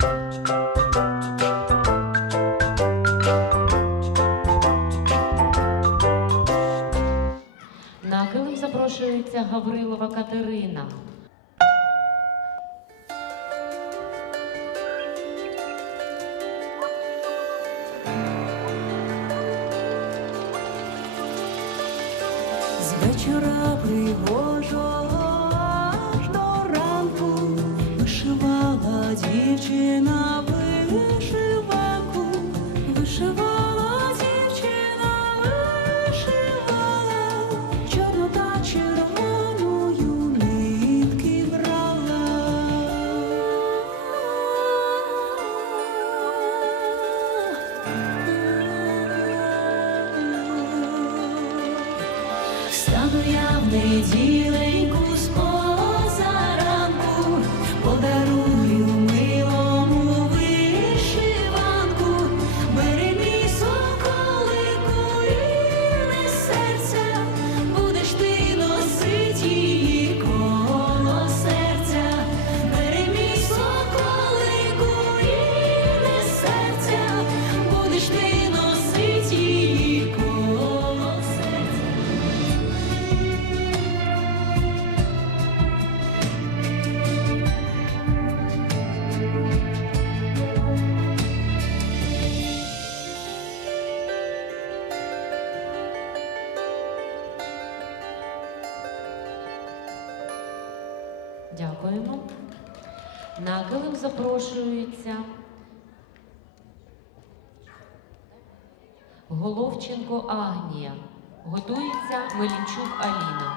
На килим запрошується Гаврилова Катерина. З вечора дівчина вишиванку, вишивала дівчина, вишивала, чорну та червоною нитки брала. Встану я в неділеньку Дякуємо. На килим запрошується Головченко Агнія. Готується Мелінчук Аліна.